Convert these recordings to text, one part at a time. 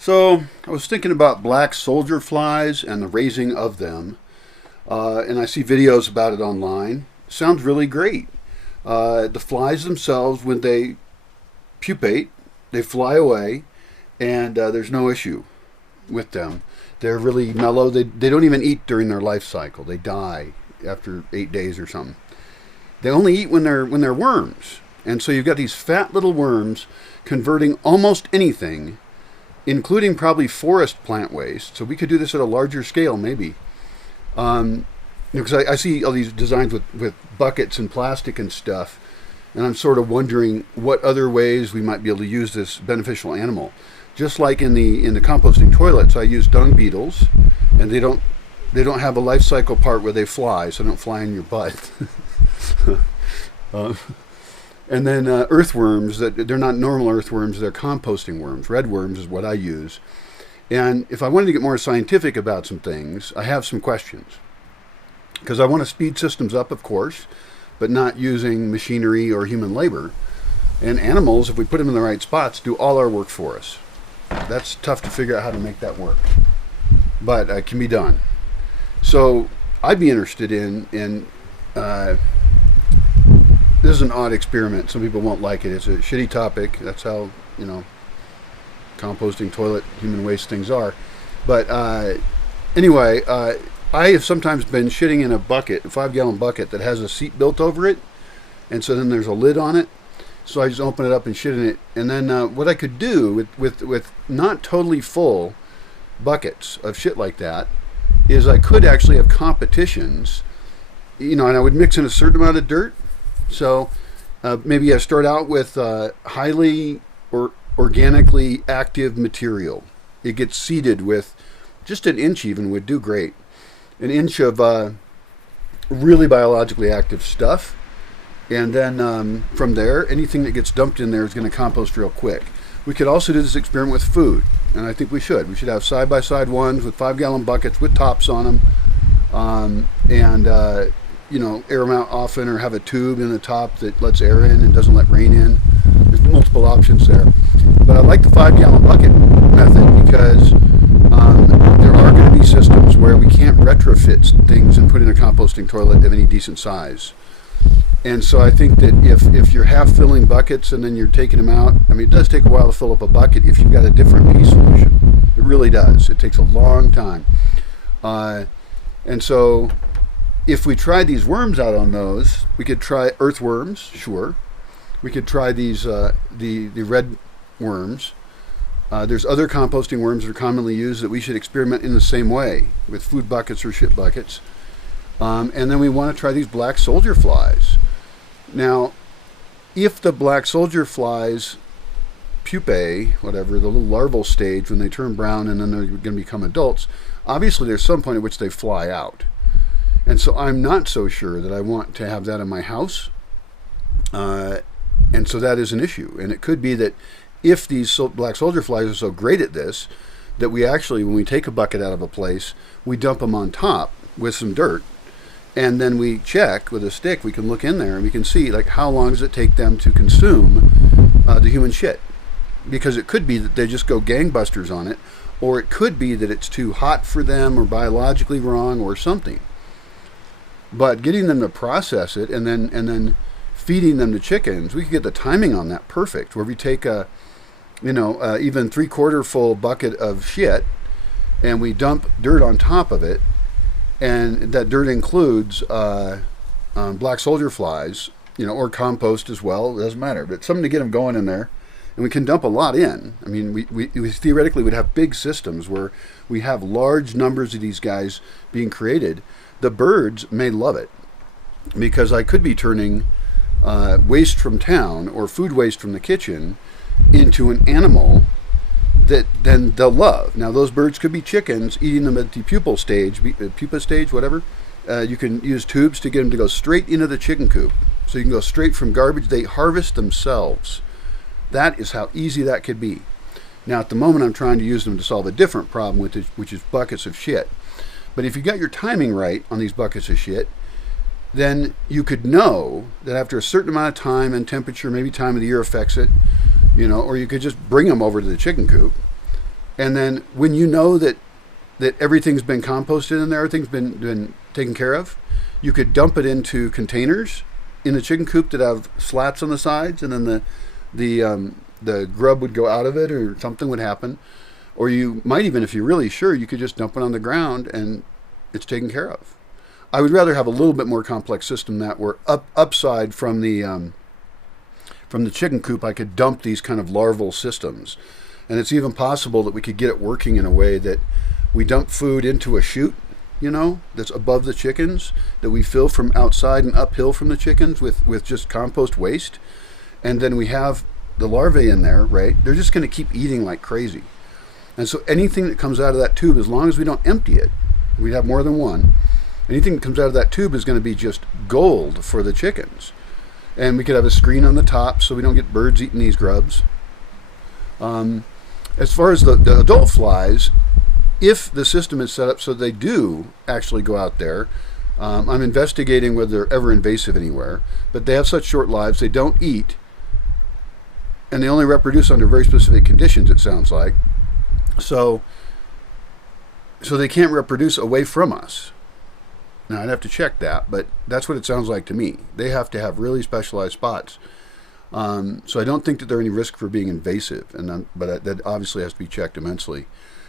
So I was thinking about black soldier flies and the raising of them, and I see videos about it online. Sounds really great. The flies themselves, when they pupate, they fly away, and there's no issue with them. They're really mellow. They don't even eat during their life cycle. They die after 8 days or something. They only eat when they're worms, and so you've got these fat little worms converting almost anything, including probably forest plant waste. So we could do this at a larger scale, maybe. Because I see all these designs with buckets and plastic and stuff, and I'm sort of wondering what other ways we might be able to use this beneficial animal. Just like in the composting toilets, I use dung beetles, and they don't have a life cycle part where they fly, so they don't fly in your butt. uh, and then earthworms, that they're not normal earthworms, they're composting worms. Red worms is what I use. And if I wanted to get more scientific about some things, I have some questions. Because I want to speed systems up, of course, but not using machinery or human labor. And animals, if we put them in the right spots, do all our work for us. That's tough to figure out how to make that work. But it can be done. So I'd be interested in this is an odd experiment. Some people won't like it. It's a shitty topic. That's how, composting toilet human waste things are. But anyway, I have sometimes been shitting in a bucket, a 5-gallon bucket that has a seat built over it. And so then there's a lid on it. So I just open it up and shit in it. And then what I could do with not totally full buckets of shit like that is I could actually have competitions, and I would mix in a certain amount of dirt. So maybe I start out with highly or organically active material. It gets seeded with just an inch even would do great. An inch of really biologically active stuff. And then from there, anything that gets dumped in there is going to compost real quick. We could also do this experiment with food, and I think we should. We should have side-by-side ones with 5-gallon buckets with tops on them, and air them out often, or have a tube in the top that lets air in and doesn't let rain in. There's multiple options there. But I like the 5-gallon bucket method because there are going to be systems where we can't retrofit things and put in a composting toilet of any decent size. And so I think that if you're half filling buckets and then you're taking them out, it does take a while to fill up a bucket if you've got a different pea solution. It really does. It takes a long time. And so if we tried these worms out on those, we could try earthworms, sure. We could try these the red worms. There's other composting worms that are commonly used that we should experiment in the same way with food buckets or shit buckets. And then we want to try these black soldier flies. Now, if the black soldier flies pupae, whatever, the little larval stage when they turn brown and then they're going to become adults, obviously there's some point at which they fly out. And so I'm not so sure that I want to have that in my house. And so that is an issue. And it could be that if these black soldier flies are so great at this, that we actually, when we take a bucket out of a place, we dump them on top with some dirt. And then we check with a stick, we can look in there and we can see how long does it take them to consume the human shit. Because it could be that they just go gangbusters on it, or it could be that it's too hot for them or biologically wrong or something. But getting them to process it and then feeding them to chickens, we could get the timing on that perfect, where we take a even 3/4 full bucket of shit and we dump dirt on top of it. And that dirt includes black soldier flies, or compost as well. It doesn't matter, but something to get them going in there. And we can dump a lot in. We theoretically would have big systems where we have large numbers of these guys being created. The birds may love it because I could be turning waste from town or food waste from the kitchen into an animal that then they'll love. Now those birds could be chickens eating them at the pupa stage, whatever. You can use tubes to get them to go straight into the chicken coop. So you can go straight from garbage. They harvest themselves. That is how easy that could be. Now at the moment I'm trying to use them to solve a different problem, which is buckets of shit. But if you got your timing right on these buckets of shit, then you could know that after a certain amount of time and temperature, maybe time of the year affects it, or you could just bring them over to the chicken coop And then when you know that everything's been composted in there, everything's been taken care of, you could dump it into containers in the chicken coop that have slats on the sides, and then the grub would go out of it, or something would happen. Or you might even, if you're really sure, you could just dump it on the ground and it's taken care of. I would rather have a little bit more complex system that were upside from the chicken coop. I could dump these kind of larval systems, and it's even possible that we could get it working in a way that we dump food into a chute, that's above the chickens, that we fill from outside and uphill from the chickens with just compost waste, and then we have the larvae in there, right? They're just going to keep eating like crazy. And so anything that comes out of that tube, as long as we don't empty it, we have more than one, anything that comes out of that tube is going to be just gold for the chickens. And we could have a screen on the top so we don't get birds eating these grubs. As far as the adult flies, if the system is set up so they do actually go out there, I'm investigating whether they're ever invasive anywhere, but they have such short lives, they don't eat, and they only reproduce under very specific conditions, it sounds like. So they can't reproduce away from us. Now, I'd have to check that, but that's what it sounds like to me. They have to have really specialized spots. So I don't think that they're any risk for being invasive, but that obviously has to be checked immensely.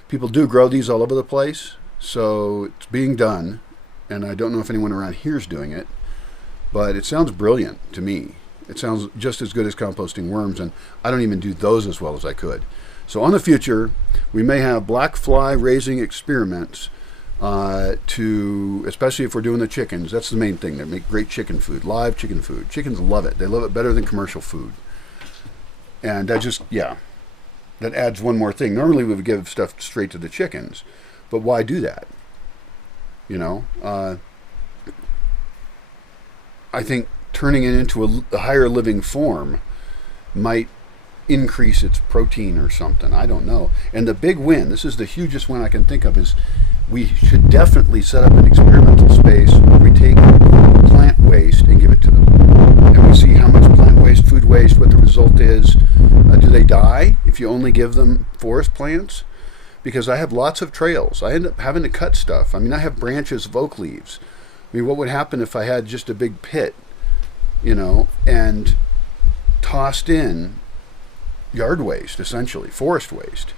People do grow these all over the place, so it's being done, and I don't know if anyone around here is doing it, but it sounds brilliant to me. It sounds just as good as composting worms, and I don't even do those as well as I could. So on the future, we may have black fly raising experiments especially if we're doing the chickens. That's the main thing. They make great chicken food, live chicken food. Chickens love it. They love it better than commercial food. And that adds one more thing. Normally we would give stuff straight to the chickens, but why do that? I think turning it into a higher living form might increase its protein or something. I don't know. And the big win, this is the hugest win I can think of, is we should definitely set up an experimental space where we take plant waste and give it to them. And we see how much plant waste, food waste, what the result is. Do they die if you only give them forest plants? Because I have lots of trails. I end up having to cut stuff. I mean, I have branches of oak leaves. I mean, what would happen if I had just a big pit, and tossed in yard waste, essentially, forest waste?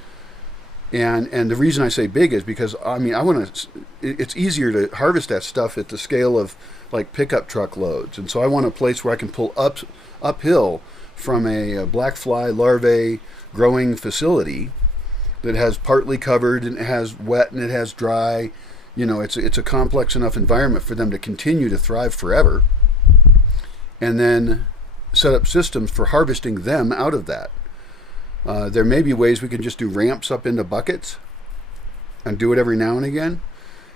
And the reason I say big is because, it's easier to harvest that stuff at the scale of like pickup truck loads. And so I want a place where I can pull uphill from a black fly larvae growing facility that has partly covered, and it has wet and it has dry. It's a complex enough environment for them to continue to thrive forever. And then set up systems for harvesting them out of that. There may be ways we can just do ramps up into buckets and do it every now and again,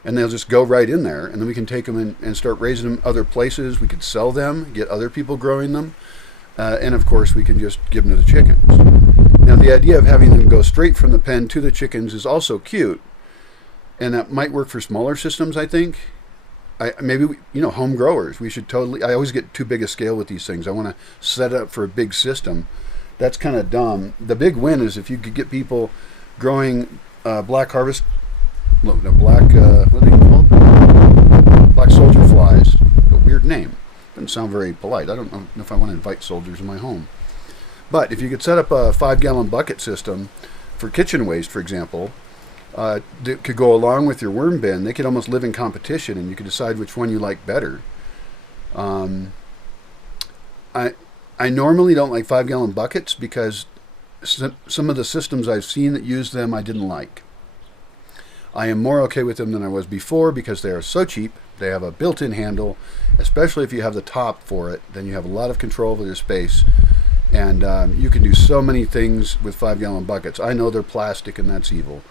and they'll just go right in there, and then we can take them and start raising them other places. We could sell them, get other people growing them, and of course we can just give them to the chickens. Now, the idea of having them go straight from the pen to the chickens is also cute, and that might work for smaller systems, I think. Home growers, we should totally, I always get too big a scale with these things. I want to set it up for a big system. That's kind of dumb. The big win is if you could get people growing black soldier flies. A weird name. Doesn't sound very polite. I don't know if I want to invite soldiers in my home. But if you could set up a 5-gallon bucket system for kitchen waste, for example, that could go along with your worm bin, they could almost live in competition, and you could decide which one you like better. I normally don't like 5-gallon buckets because some of the systems I've seen that use them I didn't like. I am more okay with them than I was before because they are so cheap. They have a built-in handle, especially if you have the top for it. Then you have a lot of control over your space, and you can do so many things with 5-gallon buckets. I know they're plastic and that's evil,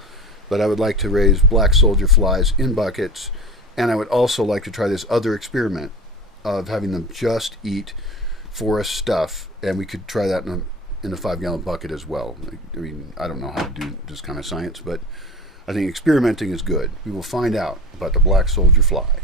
but I would like to raise black soldier flies in buckets, and I would also like to try this other experiment of having them just eat forest stuff, and we could try that in a 5-gallon bucket as well. I mean, I don't know how to do this kind of science, but I think experimenting is good. We will find out about the black soldier fly.